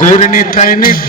গৌর নিতাই নিত্য